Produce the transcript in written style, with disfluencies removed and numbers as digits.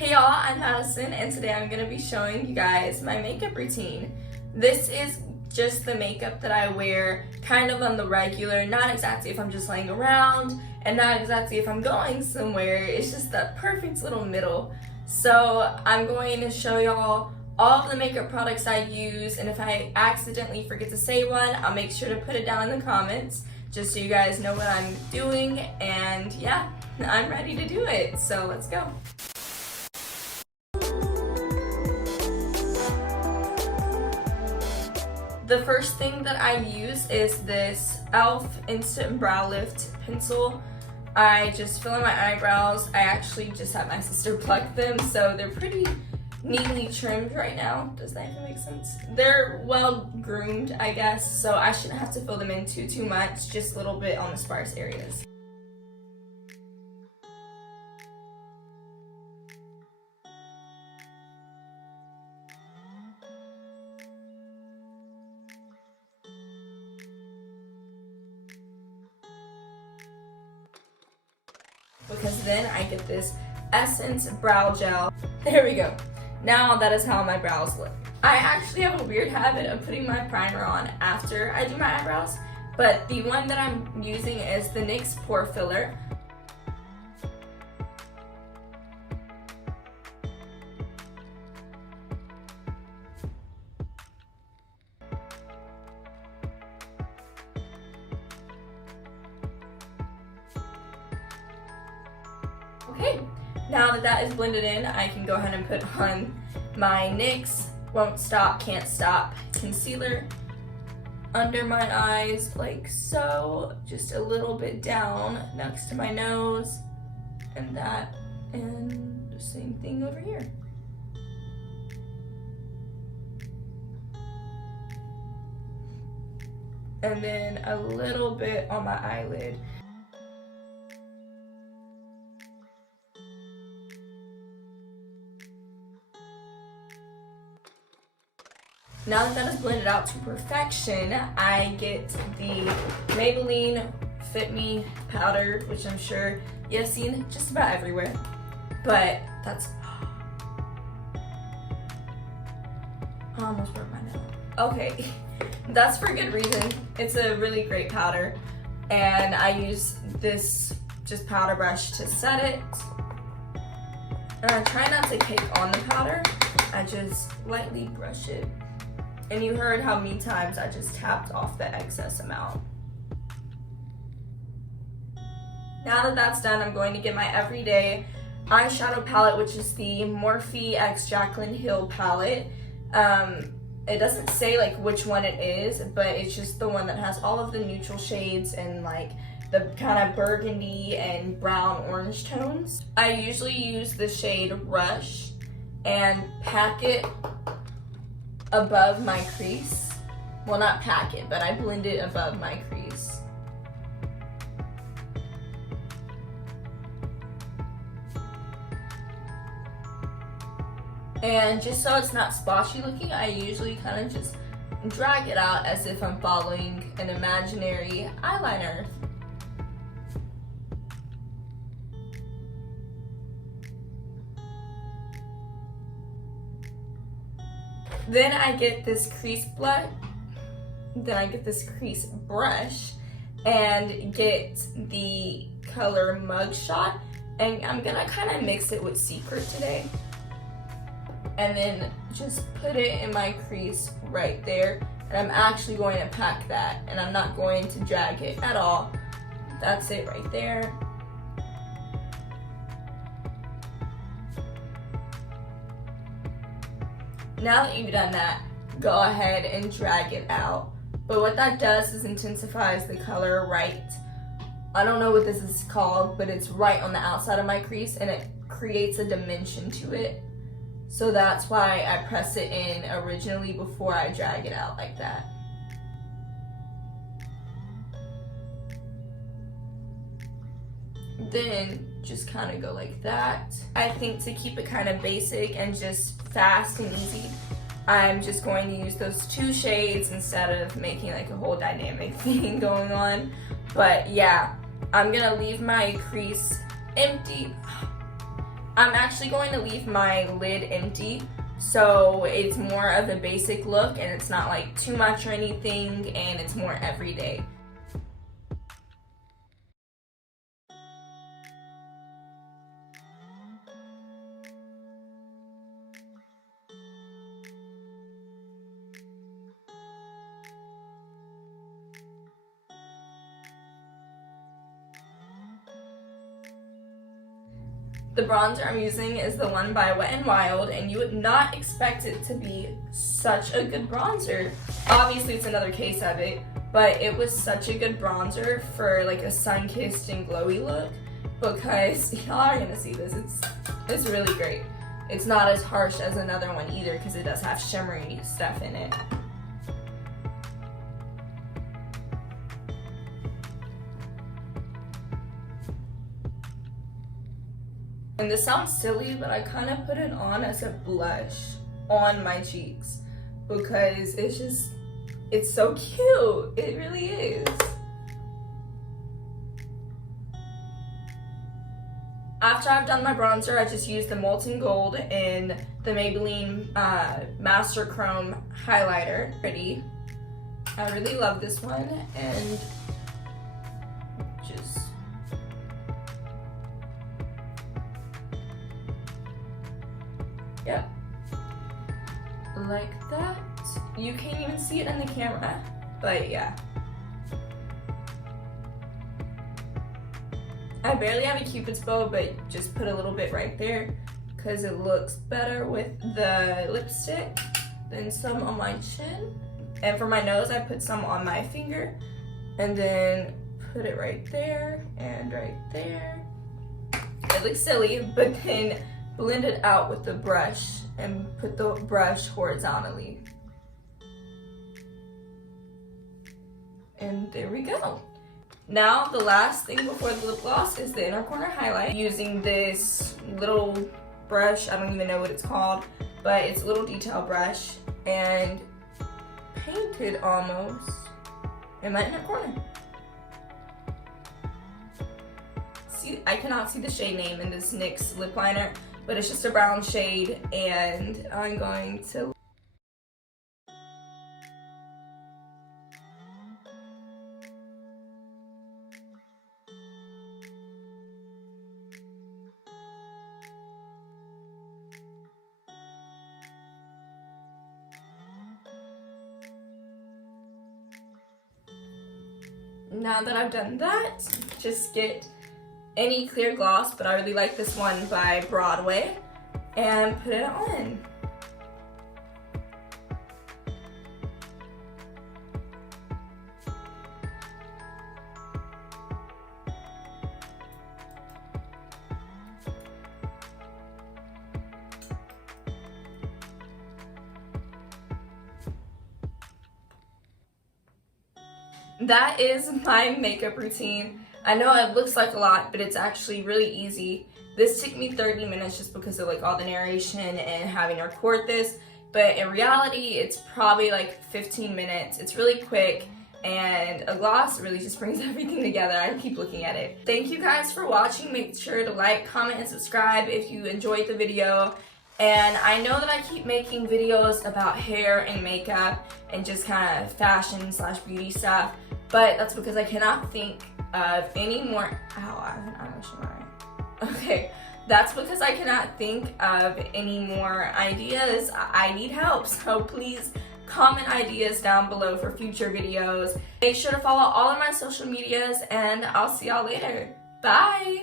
Hey y'all, I'm Madison, and today I'm going to be showing you guys my makeup routine. This is just the makeup that I wear kind of on the regular, not exactly if I'm just laying around, and not exactly if I'm going somewhere. It's just that perfect little middle. So I'm going to show y'all all of the makeup products I use, and if I accidentally forget to say one, I'll make sure to put it down in the comments just so you guys know what I'm doing. And yeah, I'm ready to do it, so let's go. The first thing that I use is this e.l.f. Instant Brow Lift Pencil. I just fill in my eyebrows. I actually just had my sister pluck them, so they're pretty neatly trimmed right now. Does that even make sense? They're well groomed, I guess, so I shouldn't have to fill them in too much, just a little bit on the sparse areas. Because then I get this Essence Brow Gel. There we go. Now that is how my brows look. I actually have a weird habit of putting my primer on after I do my eyebrows, but the one that I'm using is the NYX Pore Filler. Okay, now that that is blended in, I can go ahead and put on my NYX Won't Stop, Can't Stop concealer under my eyes, like so, just a little bit down next to my nose, and that, and the same thing over here. And then a little bit on my eyelid. Now that that is blended out to perfection, I get the Maybelline Fit Me powder, which I'm sure you've seen just about everywhere. But that's... I almost broke my nail. Okay, that's for good reason. It's a really great powder. And I use this just powder brush to set it. And I try not to cake on the powder. I just lightly brush it. And you heard how many times I just tapped off the excess amount. Now that that's done, I'm going to get my everyday eyeshadow palette, which is the Morphe x Jaclyn Hill palette. It doesn't say like which one it is, but it's just the one that has all of the neutral shades and like the kind of burgundy and brown orange tones. I usually use the shade Rush and pack it above my crease. Well, not pack it, but I blend it above my crease. And just so it's not splotchy looking, I usually kind of just drag it out as if I'm following an imaginary eyeliner. Then I get this crease brush, and get the color Mugshot, and I'm gonna kind of mix it with Secret today. And then just put it in my crease right there, and I'm actually going to pack that, and I'm not going to drag it at all. That's it right there. Now that you've done that, go ahead and drag it out. But what that does is intensifies the color right, I don't know what this is called, but it's right on the outside of my crease, and it creates a dimension to it. So that's why I press it in originally before I drag it out like that. Then just kind of go like that. I think to keep it kind of basic and just fast and easy, I'm just going to use those two shades instead of making like a whole dynamic thing going on. But yeah, I'm gonna leave my crease empty. I'm actually going to leave my lid empty, so it's more of a basic look and it's not like too much or anything, and it's more everyday. The bronzer I'm using is the one by Wet n Wild, and you would not expect it to be such a good bronzer. Obviously it's another case of it, but it was such a good bronzer for like a sun-kissed and glowy look, because y'all are gonna see this, it's really great. It's not as harsh as another one either, because it does have shimmery stuff in it. And this sounds silly, but I kind of put it on as a blush on my cheeks because it's so cute. It really is. After I've done my bronzer, I just used the Molten Gold in the Maybelline Master Chrome highlighter. Pretty. I really love this one, and just yep, like that. You can't even see it in the camera, but yeah. I barely have a Cupid's bow, but just put a little bit right there because it looks better with the lipstick. Then some on my chin. And for my nose, I put some on my finger and then put it right there and right there. It looks silly, but then blend it out with the brush and put the brush horizontally. And there we go. Now the last thing before the lip gloss is the inner corner highlight. Using this little brush, I don't even know what it's called, but it's a little detail brush, and painted almost in my inner corner. See, I cannot see the shade name in this NYX lip liner, but it's just a brown shade, and I'm going to now that I've done that, just get any clear gloss, but I really like this one by Broadway, and put it on. That is my makeup routine. I know it looks like a lot, but it's actually really easy. This took me 30 minutes just because of like all the narration and having to record this, but in reality, it's probably like 15 minutes. It's really quick, and a gloss really just brings everything together. I keep looking at it. Thank you guys for watching. Make sure to like, comment, and subscribe if you enjoyed the video. And I know that I keep making videos about hair and makeup and just kind of fashion / beauty stuff, but that's because I cannot think of any more, ow, I have an eyelash in my eye. Okay, that's because I cannot think of any more ideas. I need help, so please comment ideas down below for future videos. Make sure to follow all of my social medias, and I'll see y'all later. Bye!